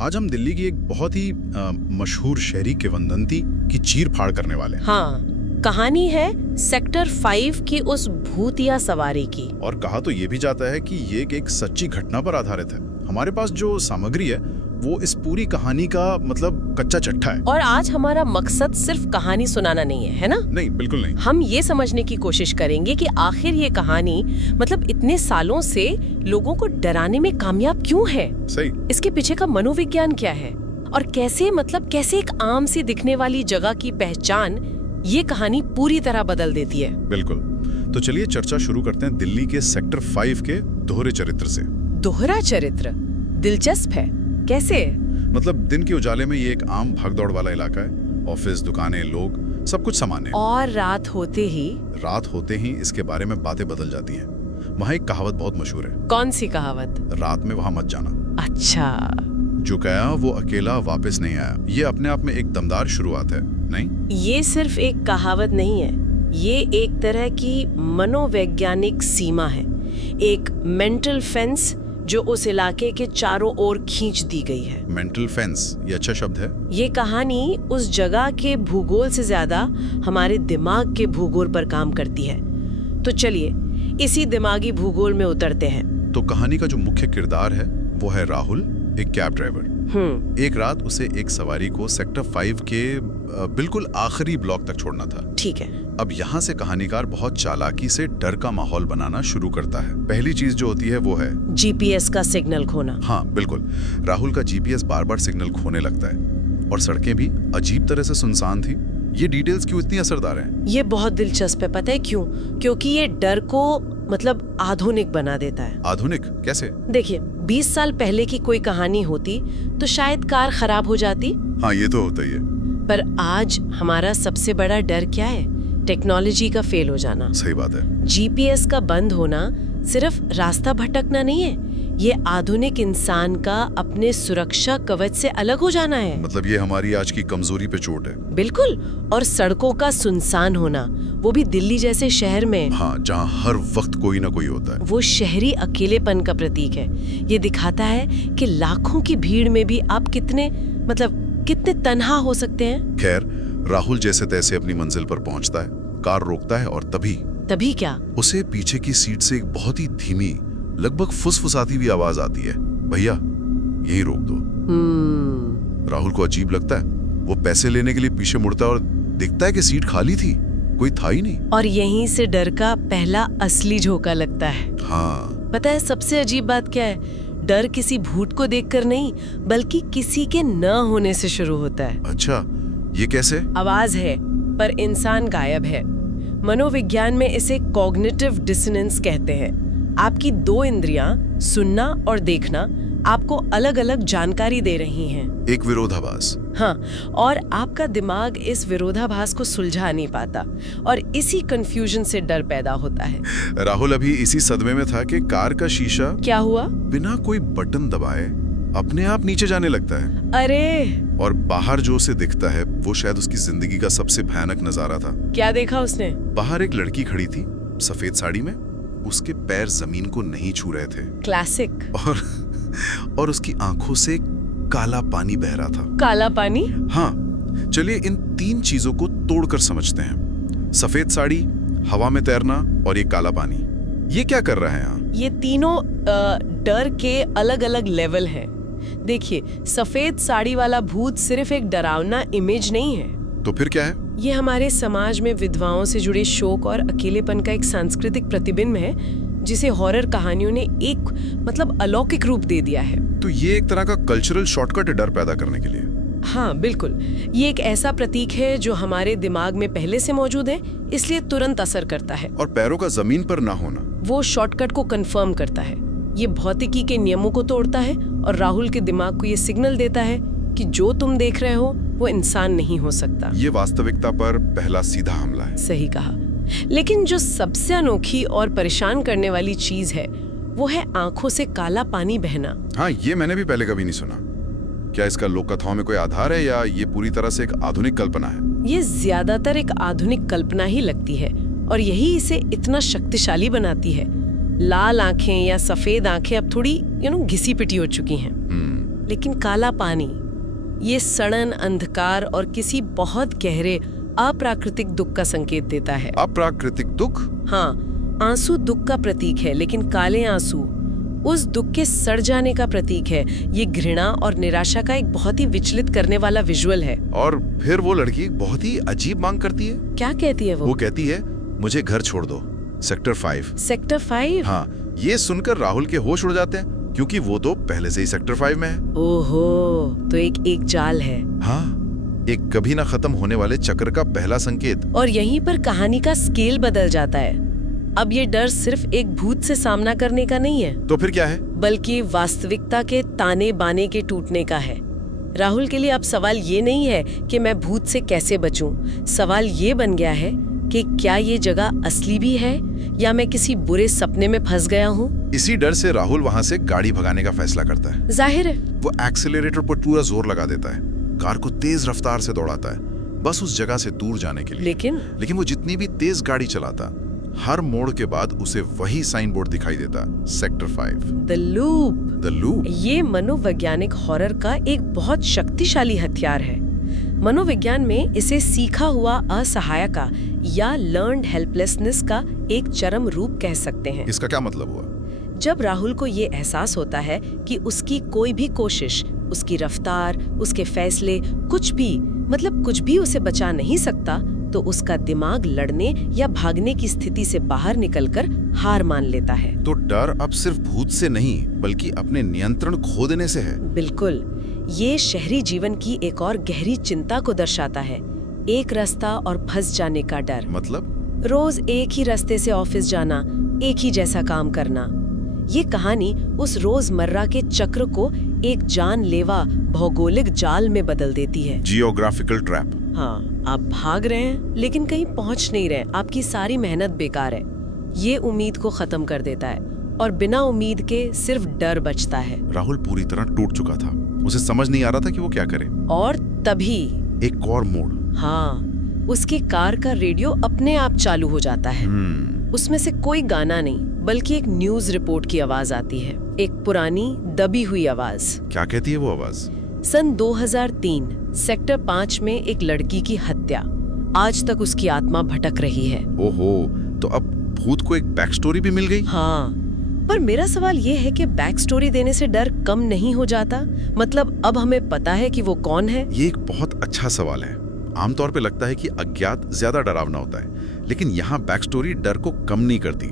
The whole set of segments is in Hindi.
आज हम दिल्ली की एक बहुत ही मशहूर शहरी किंवदंती की चीर फाड़ करने वाले हैं। हाँ, कहानी है सेक्टर 5 की उस भूतिया सवारी की। और कहा तो ये भी जाता है कि ये एक सच्ची घटना पर आधारित है। हमारे पास जो सामग्री है वो इस पूरी कहानी का मतलब कच्चा चट्टा है। और आज हमारा मकसद सिर्फ कहानी सुनाना नहीं है ना? नहीं, बिल्कुल नहीं। हम ये समझने की कोशिश करेंगे कि आखिर ये कहानी मतलब इतने सालों से लोगों को डराने में कामयाब क्यों है। सही। इसके पीछे का मनोविज्ञान क्या है और कैसे एक आम सी दिखने वाली जगह की पहचान ये कहानी पूरी तरह बदल देती है। बिल्कुल। तो चलिए चर्चा शुरू करते हैं दिल्ली के सेक्टर 5 के दोहरे चरित्र से। दोहरा चरित्र दिलचस्प है। कैसे? मतलब दिन के उजाले में ये एक आम भागदौड़ वाला इलाका है। ऑफिस, दुकानें, लोग, सब कुछ सामान्य। और रात होते ही इसके बारे में बातें बदल जाती हैं। वहाँ एक कहावत बहुत मशहूर है। कौन सी कहावत? रात में वहाँ मत जाना। अच्छा। जो गया वो अकेला वापस नहीं आया। ये अपने आप में एक दमदार शुरुआत है, नहीं? ये सिर्फ एक कहावत नहीं है, ये एक तरह की मनोवैज्ञानिक सीमा है, एक मेंटल फेंस जो उस इलाके के चारों ओर खींच दी गई है। मेंटल फेंस, ये अच्छा शब्द है। ये कहानी उस जगह के भूगोल से ज्यादा हमारे दिमाग के भूगोल पर काम करती है। तो चलिए इसी दिमागी भूगोल में उतरते हैं। तो कहानी का जो मुख्य किरदार है वो है राहुल, एक कैब ड्राइवर। एक रात उसे एक सवारी को सेक्टर 5 के बिल्कुल आखिरी ब्लॉक तक छोड़ना था। ठीक है। अब यहाँ से कहानीकार बहुत चालाकी से डर का माहौल बनाना शुरू करता है। पहली चीज जो होती है वो है जीपीएस का सिग्नल खोना। हाँ बिल्कुल। राहुल का जीपीएस बार बार सिग्नल खोने लगता है और सड़कें भी अजीब तरह से सुनसान थी। ये डिटेल्स क्यों इतनी असरदार हैं? ये बहुत दिलचस्प है। पता है क्यों? क्योंकि ये डर को मतलब आधुनिक बना देता है। आधुनिक कैसे? देखिए 20 साल पहले की कोई कहानी होती तो शायद कार खराब हो जाती। हाँ ये तो होता ही है। पर आज हमारा सबसे बड़ा डर क्या है? टेक्नोलॉजी का फेल हो जाना। सही बात है। जीपीएस का बंद होना सिर्फ रास्ता भटकना नहीं है, ये आधुनिक इंसान का अपने सुरक्षा कवच से अलग हो जाना है। मतलब ये हमारी आज की कमजोरी पे चोट है। बिल्कुल। और सड़कों का सुनसान होना, वो भी दिल्ली जैसे शहर में। हाँ, जहाँ हर वक्त कोई ना कोई होता है। वो शहरी अकेलेपन का प्रतीक है। ये दिखाता है कि लाखों की भीड़ में भी आप कितने तन्हा हो सकते हैं। खैर, राहुल जैसे तैसे अपनी मंजिल पर पहुंचता है, कार रोकता है और तभी क्या? उसे पीछे की सीट से एक बहुत ही धीमी, लगभग फुसफुसाती हुई आवाज आती है, भैया यहीं रोक दो। राहुल को अजीब लगता है। वो पैसे लेने के लिए पीछे मुड़ता है और देखता है कि सीट खाली थी, कोई था ही नहीं। और यहीं से डर का पहला असली झोंका लगता है। हाँ। पता है सबसे अजीब बात क्या है? डर किसी भूत को देखकर नहीं, बल्कि किसी के न होने से शुरू होता है। अच्छा, ये कैसे? आवाज है पर इंसान गायब है। मनोविज्ञान में इसे कॉग्निटिव डिसोनेंस कहते हैं। आपकी दो इंद्रियां, सुनना और देखना, आपको अलग अलग जानकारी दे रही हैं। एक विरोधाभास। हाँ, और आपका दिमाग इस विरोधाभास को सुलझा नहीं पाता और इसी कंफ्यूजन से डर पैदा होता है। राहुल अभी इसी सदमे में था कि कार का शीशा क्या हुआ? बिना कोई बटन दबाए अपने आप नीचे जाने लगता है। अरे! और बाहर जो उसे दिखता है वो शायद उसकी जिंदगी का सबसे भयानक नजारा था। क्या देखा उसने? बाहर एक लड़की खड़ी थी, सफेद साड़ी में। उसके पैर जमीन को नहीं छू रहे थे। क्लासिक। और उसकी आंखों से काला पानी बह रहा था। काला पानी? हाँ, चलिए इन तीन चीजों को तोड़कर समझते हैं। सफेद साड़ी, हवा में तैरना और ये काला पानी। ये क्या कर रहा है यहाँ? ये तीनों डर के अलग अलग लेवल हैं। देखिए, सफेद साड़ी वाला भूत सिर्फ एक डरावना इमेज नहीं है। तो फिर क्या है? ये हमारे समाज में विधवाओं से जुड़े शोक और अकेलेपन का एक सांस्कृतिक प्रतिबिंब है, जिसे हॉरर कहानियों ने एक मतलब अलौकिक रूप दे दिया है। तो ये एक तरह का कल्चरल शॉर्टकट है डर पैदा करने के लिए। हाँ बिल्कुल। ये एक ऐसा प्रतीक है जो हमारे दिमाग में पहले से मौजूद है, इसलिए तुरंत असर करता है। और पैरों का जमीन पर ना होना वो शॉर्टकट को कंफर्म करता है। ये भौतिकी के नियमों को तोड़ता है और राहुल के दिमाग को ये सिग्नल देता है कि जो तुम देख रहे हो वो इंसान नहीं हो सकता। ये वास्तविकता पर पहला सीधा हमला है। सही कहा। लेकिन जो सबसे अनोखी और परेशान करने वाली चीज है वो है आंखों से काला पानी बहना। हाँ, ये मैंने भी पहले कभी नहीं सुना। क्या इसका लोककथाओं में कोई आधार है या ये पूरी तरह से एक आधुनिक कल्पना है? ये ज्यादातर एक आधुनिक कल्पना ही लगती है और यही इसे इतना शक्तिशाली बनाती है। लाल आंखें या सफेद आंखें अब थोड़ी घिसी पिटी हो चुकी हैं। लेकिन काला पानी, ये सड़न, अंधकार और किसी बहुत गहरे अप्राकृतिक दुख का संकेत देता है। अप्राकृतिक दुख? हाँ, आंसू दुख का प्रतीक है, लेकिन काले आंसू उस दुख के सड़ जाने का प्रतीक है। ये घृणा और निराशा का एक बहुत ही विचलित करने वाला विजुअल है। और फिर वो लड़की एक बहुत ही अजीब मांग करती है। क्या कहती है वो? वो कहती है, मुझे घर छोड़ दो, सेक्टर 5। सेक्टर 5? हाँ, ये सुनकर राहुल के होश उड़ जाते हैं, क्योंकि वो तो पहले से ही सेक्टर 5 में है। ओहो, तो एक जाल है। हाँ, एक कभी ना खत्म होने वाले चक्र का पहला संकेत। और यहीं पर कहानी का स्केल बदल जाता है। अब ये डर सिर्फ एक भूत से सामना करने का नहीं है, तो फिर क्या है? बल्कि वास्तविकता के ताने बाने के टूटने का है। राहुल के लिए अब सवाल ये नहीं है कि मैं भूत से कैसे बचूं। सवाल ये बन गया है कि क्या ये जगह असली भी है या मैं किसी बुरे सपने में फंस गया हूँ। इसी डर से राहुल वहाँ से गाड़ी भगाने का फैसला करता है। जाहिर है वो एक्सेलरेटर पर पूरा जोर लगा देता है, कार को तेज रफ्तार से दौड़ाता है, बस उस जगह से दूर जाने के लिए। लेकिन वो जितनी भी तेज गाड़ी चलाता, हर मोड़ के बाद उसे वही साइन बोर्ड दिखाई देता, सेक्टर 5। The loop. ये मनोवैज्ञानिक हॉरर का एक बहुत शक्तिशाली हथियार है। मनोविज्ञान में इसे सीखा हुआ असहायता या लर्न्ड हेल्पलेसनेस का एक चरम रूप कह सकते हैं। इसका क्या मतलब हुआ? जब राहुल को ये एहसास होता है कि उसकी कोई भी कोशिश, उसकी रफ्तार, उसके फैसले, कुछ भी उसे बचा नहीं सकता, तो उसका दिमाग लड़ने या भागने की स्थिति से बाहर निकलकर हार मान लेता है। तो डर अब सिर्फ भूत से नहीं, बल्कि अपने नियंत्रण खो देने से है। बिल्कुल, ये शहरी जीवन की एक और गहरी चिंता को दर्शाता है। एक रास्ता और फंस जाने का डर। मतलब? रोज एक ही रास्ते से ऑफिस जाना, एक ही जैसा काम करना। ये कहानी उस रोजमर्रा के चक्र को एक जानलेवा भौगोलिक जाल में बदल देती है। Geographical trap. हाँ, आप भाग रहे हैं लेकिन कहीं पहुंच नहीं रहे, आपकी सारी मेहनत बेकार है। ये उम्मीद को खत्म कर देता है और बिना उम्मीद के सिर्फ डर बचता है। राहुल पूरी तरह टूट चुका था, उसे समझ नहीं आ रहा था कि वो क्या करे। और तभी एक और मोड़। हाँ, उसकी कार का रेडियो अपने आप चालू हो जाता है। उसमें से कोई गाना नहीं, बल्कि एक न्यूज रिपोर्ट की आवाज आती है, एक पुरानी दबी हुई आवाज। क्या कहती है वो आवाज? सन 2003 सेक्टर 5 में एक लड़की की हत्या। आज तक उसकी आत्मा भटक रही है। ओहो, तो अब भूत को एक बैक स्टोरी भी मिल गई। हाँ, पर मेरा सवाल ये है कि बैक स्टोरी देने से डर कम नहीं हो जाता? मतलब अब हमें पता है कि वो कौन है। ये एक बहुत अच्छा सवाल है। आमतौर पे लगता है कि अज्ञात ज्यादा डरावना होता है, लेकिन यहाँ बैक स्टोरी डर को कम नहीं करती,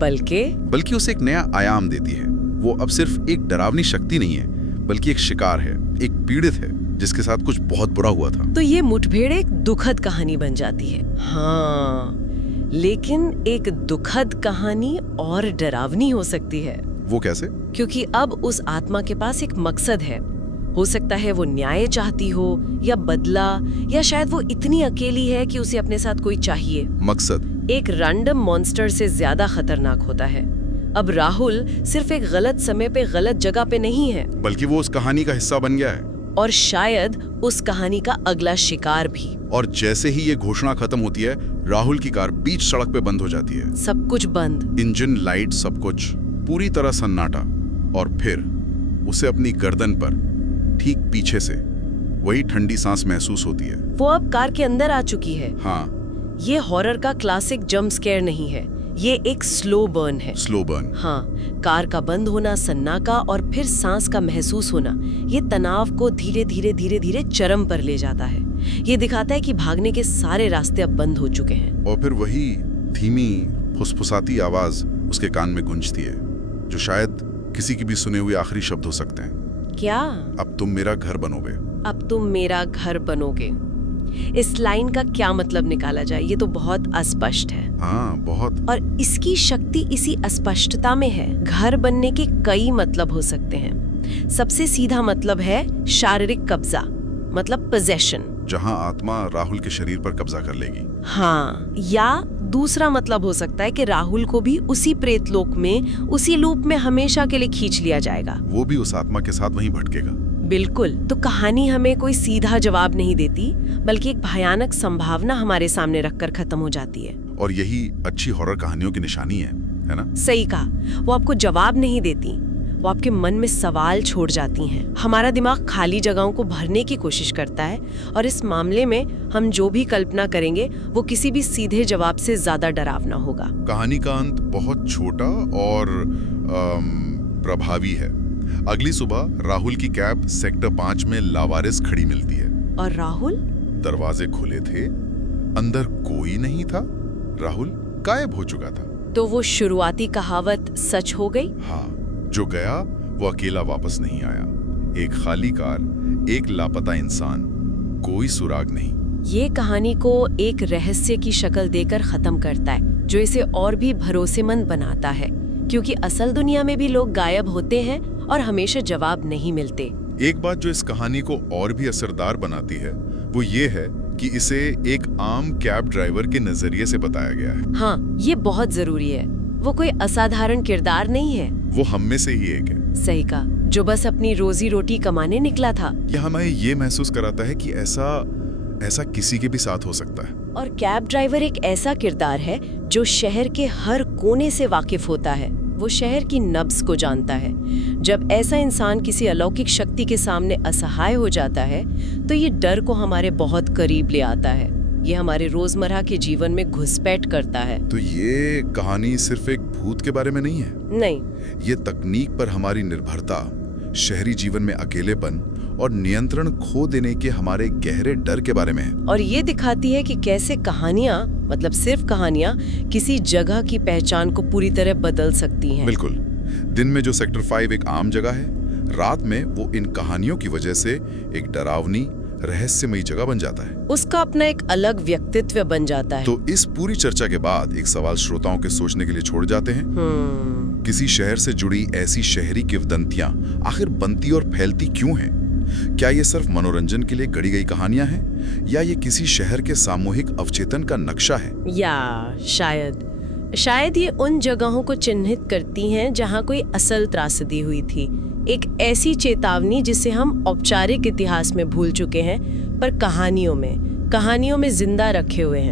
बल्कि उसे एक नया आयाम देती है। वो अब सिर्फ एक डरावनी शक्ति नहीं है, बल्कि एक शिकार है, एक पीड़ित है जिसके साथ कुछ बहुत बुरा हुआ था। तो ये मुठभेड़ एक दुखद कहानी बन जाती है। हाँ, लेकिन एक दुखद कहानी और डरावनी हो सकती है। वो कैसे? क्योंकि अब उस आत्मा के पास एक मकसद है। हो सकता है वो न्याय चाहती हो, या बदला, या शायद वो इतनी अकेली है कि उसे अपने साथ कोई चाहिए। मकसद एक रैंडम मॉन्स्टर से ज्यादा खतरनाक होता है। अब राहुल सिर्फ एक गलत समय पे गलत जगह पे नहीं है, बल्कि वो उस कहानी का हिस्सा बन गया है, और शायद उस कहानी का अगला शिकार भी। और जैसे ही ये घोषणा खत्म होती है, राहुल की कार बीच सड़क पे बंद हो जाती है। सब कुछ बंद, इंजन, लाइट, सब कुछ पूरी तरह सन्नाटा। और फिर उसे अपनी गर्दन पर ठीक पीछे से वही ठंडी सांस महसूस होती है। वो अब कार के अंदर आ चुकी है। हाँ, ये हॉरर का क्लासिक जंप स्केयर नहीं है, ये एक स्लो बर्न है। Slow burn. हाँ, कार का बंद होना, सन्नाटा और फिर सांस का महसूस होना, ये तनाव को धीरे धीरे चरम पर ले जाता है। ये दिखाता है कि भागने के सारे रास्ते अब बंद हो चुके हैं। और फिर वही धीमी फुसफुसाती आवाज उसके कान में गूंजती है, जो शायद किसी की भी सुने हुए आखिरी शब्द हो सकते हैं। क्या? अब तुम मेरा घर बनोगे। अब तुम मेरा घर बनोगे। इस लाइन का क्या मतलब निकाला जाए, ये तो बहुत अस्पष्ट है। हाँ, बहुत। और इसकी शक्ति इसी अस्पष्टता में है। घर बनने के कई मतलब हो सकते हैं। सबसे सीधा मतलब है शारीरिक कब्जा, मतलब पोजेशन, जहां आत्मा राहुल के शरीर पर कब्जा कर लेगी। हाँ, या दूसरा मतलब हो सकता है कि राहुल को भी उसी प्रेतलोक में, उसी लूप में हमेशा के लिए खींच लिया जाएगा। वो भी उस आत्मा के साथ वहीं भटकेगा। बिल्कुल। तो कहानी हमें कोई सीधा जवाब नहीं देती, बल्कि एक भयानक संभावना हमारे सामने रखकर खत्म हो जाती है। और यही अच्छी हॉरर कहानियों की निशानी है ना? सही कहा। वो आपको जवाब नहीं देती, वो आपके मन में सवाल छोड़ जाती हैं। हमारा दिमाग खाली जगहों को भरने की कोशिश करता है और इस मामले में हम जो भी कल्पना करेंगे वो किसी भी सीधे जवाब से ज्यादा डरावना होगा। कहानी का अंत बहुत छोटा और प्रभावी है। अगली सुबह राहुल की कैब सेक्टर 5 में लावारिस खड़ी मिलती है। और राहुल? दरवाजे खुले थे, अंदर कोई नहीं था, राहुल गायब हो चुका था। तो वो शुरुआती कहावत सच हो गई? हाँ, जो गया वो अकेला वापस नहीं आया। एक खाली कार, एक लापता इंसान, कोई सुराग नहीं। ये कहानी को एक रहस्य की शक्ल देकर खत्म करता है, जो इसे और भी भरोसेमंद बनाता है, क्योंकि असल दुनिया में भी लोग गायब होते हैं और हमेशा जवाब नहीं मिलते। एक बात जो इस कहानी को और भी असरदार बनाती है वो ये है कि इसे एक आम कैब ड्राइवर के नजरिए से बताया गया है। हाँ, ये बहुत जरूरी है। वो कोई असाधारण किरदार नहीं है, वो हम में से ही एक है। सही कहा, जो बस अपनी रोजी रोटी कमाने निकला था। यह हमें ये महसूस कराता है कि ऐसा किसी के भी साथ हो सकता है। और कैब ड्राइवर एक ऐसा किरदार है जो शहर के हर कोने से वाकिफ होता है। वो शहर की नब्ज को जानता है। जब ऐसा इंसान किसी अलौकिक शक्ति के सामने असहाय हो जाता है तो ये डर को हमारे बहुत करीब ले आता है। ये हमारे रोजमर्रा के जीवन में घुसपैठ करता है। तो ये कहानी सिर्फ एक भूत के बारे में नहीं है। नहीं, ये तकनीक पर हमारी निर्भरता, शहरी जीवन में अकेलेपन और नियंत्रण खो देने के हमारे गहरे डर के बारे में है। और ये दिखाती है कि कैसे कहानियां, मतलब सिर्फ कहानियां, किसी जगह की पहचान को पूरी तरह बदल सकती हैं। बिल्कुल। दिन में जो सेक्टर 5 एक आम जगह है, रात में वो इन कहानियों की वजह से एक डरावनी, रहस्यमयी जगह बन जाता है। उसका अपना एक अलग व्यक्तित्व बन जाता है। तो इस पूरी चर्चा के बाद एक सवाल श्रोताओं के सोचने के लिए छोड़ जाते हैं। किसी शहर से जुड़ी ऐसी शहरी किंवदंतियां आखिर बनती और फैलती क्यों हैं? क्या ये सिर्फ मनोरंजन के लिए गढ़ी गई कहानियां हैं, या ये किसी शहर के सामूहिक अवचेतन का नक्शा है? या शायद ये उन जगहों को चिन्हित करती हैं जहां कोई असल त्रासदी हुई थी, एक ऐसी चेतावनी जिसे हम औपचारिक इतिहास में भूल चुके हैं पर कहानियों में जिंदा रखे हुए हैं।